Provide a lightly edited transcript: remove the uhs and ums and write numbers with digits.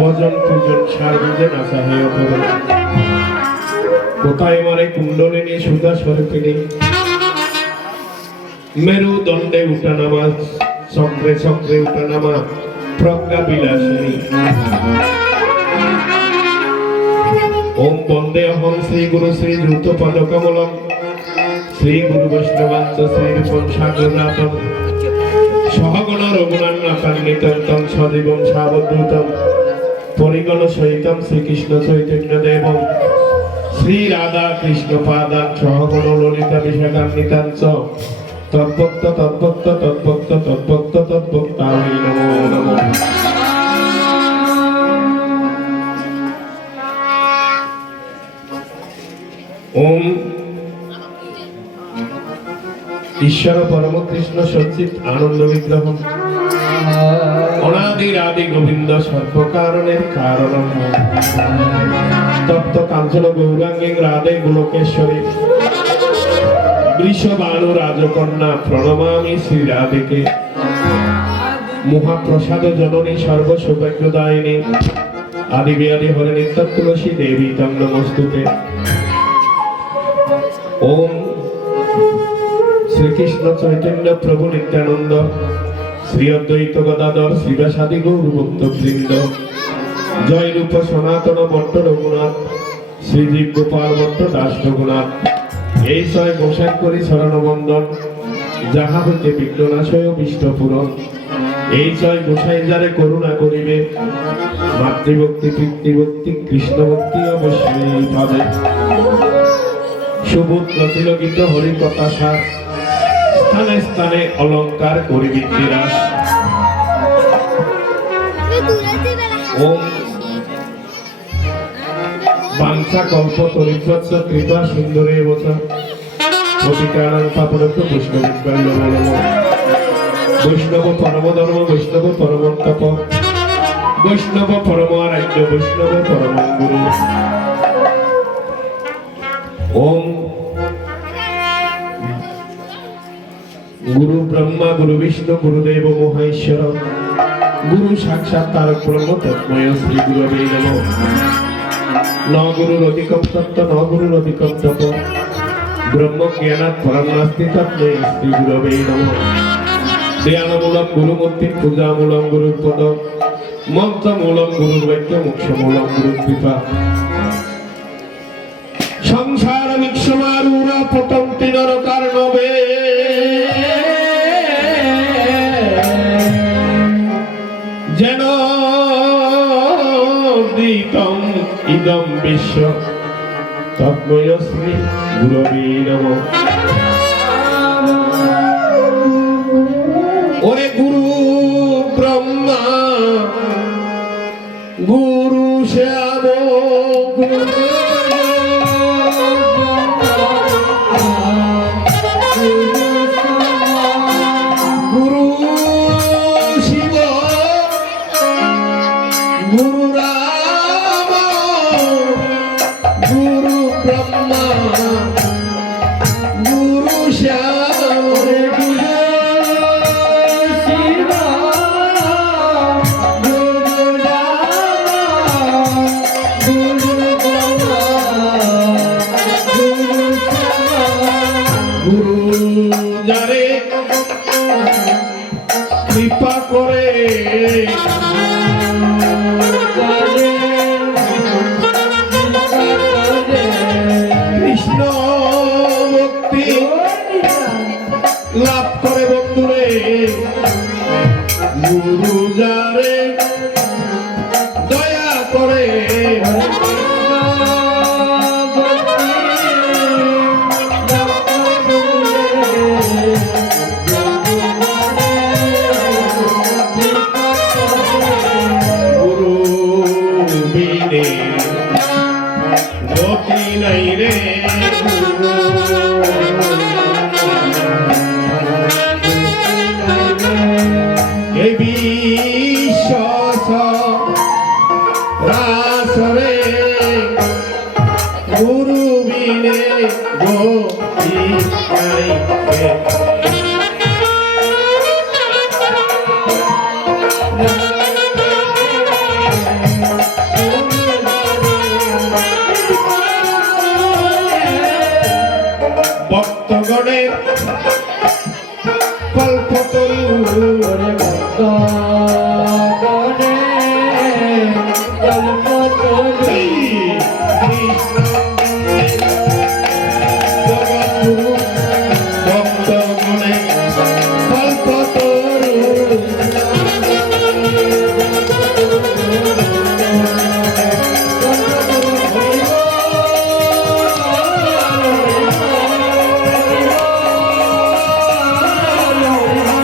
ভজন পূজন সার্বজনীন আশা হে অপরাধ কোথায় মারে কুণ্ডলিনী সুধা স্বরূপিণী মেরু দণ্ডে উঠানামা চক্রে চক্রে উঠানামা প্রজ্ঞা বিলাসিনী ওম বন্দে অহং শ্রী গুরু শ্রী দ্রুত পদকমলম শ্রী গুরু বৈষ্ণবাঞ্চ শ্রী রূপম সাগরনাথম সহগণ রঘুনাথনাথান্বিতম সজীবম সাবধূতম পরিগণ সহিতম শ্রীকৃষ্ণ চৈতন্য দেবম শ্রী রাধা কৃষ্ণ পাদান সহগণ ললিতা বিশাখান্বিতাঞ্চ তদ্ভক্ত তদ্ভক্ত তদ্ভক্ত তদ্ভক্ত তদ্ভক্তায় নমো নমঃ। ওম ঈশ্বর পরম কৃষ্ণ সচ্চিত আনন্দ বিগ্রহ অনাদির আদি গোবিন্দ সর্বকারণের কারণ তপ্ত কাঞ্চন গৌরাঙ্গী রাধে গোলকেশ্বরী বৃষভানু রাজকন্যা প্রণমামি শ্রী রাধেকে মহাপ্রসাদ জননী সর্ব সৌভাগ্যদায়িনী আদি বিয়াদি হরে নিত্য তুলসী দেবী তং নমস্তুতে। ওম শ্রীকৃষ্ণ চৈতন্য প্রভু নিত্যানন্দ শ্রী অদ্বৈত গদাধর শ্রীবাসাদি গৌর ভক্ত বৃন্দ জয় রূপ সনাতন ভট্ট রঘুনাথ শ্রীজীব গোপাল ভট্ট দাস রঘুনাথ এই ছয় পোশাক করি শরণবন্দন যাহা হইতে বিঘ্ননাশয় বিষ্ণুপুরন এই ছয় গোসাই যারে করুণা করিবে মাতৃভক্তি পিতৃভক্তি কৃষ্ণ ভক্তি অবশ্যই পাবে। সুবোধ প্রতিলকিত হরি কথা সার স্থানে স্থানে অলঙ্কার করিবি বিরাস। ওম বাঞ্ছা কল্প তরিভ্যস্য কৃপা সুন্দরে বচা পতিতানাং পাপনস্য বৈষ্ণবেভ্যো নমো নমঃ। বৈষ্ণব পরম ধর্ম বৈষ্ণব পরম তপ বৈষ্ণব পরম আরাধ্য বৈষ্ণব পরম গুরু। ওম গুরু ব্রহ্মা গুরু বিষ্ণু গুরুদেব মহেশ্বর গুরু সাক্ষাৎ তারক ব্রহ্ম তস্মৈ শ্রী গুরবে নমঃ। ন গুরুর অধিকম তত্ত্ব ন গুরুর অধিকম তপ ব্রহ্ম জ্ঞানাৎ পরম নাস্তি তস্মৈ শ্রী গুরবে নমঃ। ধ্যানমূলম গুরুমূর্তি পূজামূলম গুরুর পদ মন্ত্রমূলম গুরুর বাক্য মোক্ষমূলম গুরুর কৃপা। সংসার বিশ্বমারূঢ় পতন্তি নরকার্ণবে যেন দিতম ইদম বিশ্ব তস্মৈ শ্রী গুরবে নমঃ। ওরে গুরু ব্রহ্মা গুরু শ্যাম গুরু শিব গুরু রাম গুরু ব্রহ্মা গুরু শ্যাম যারে কৃপা করে কৃষ্ণ ভক্তি লাভ করে বন্ধুরে গুরু যারে দয়া করে গতি নাই রে এই বিশ্বাস রাসরে গুরু বিনে গতি নাই।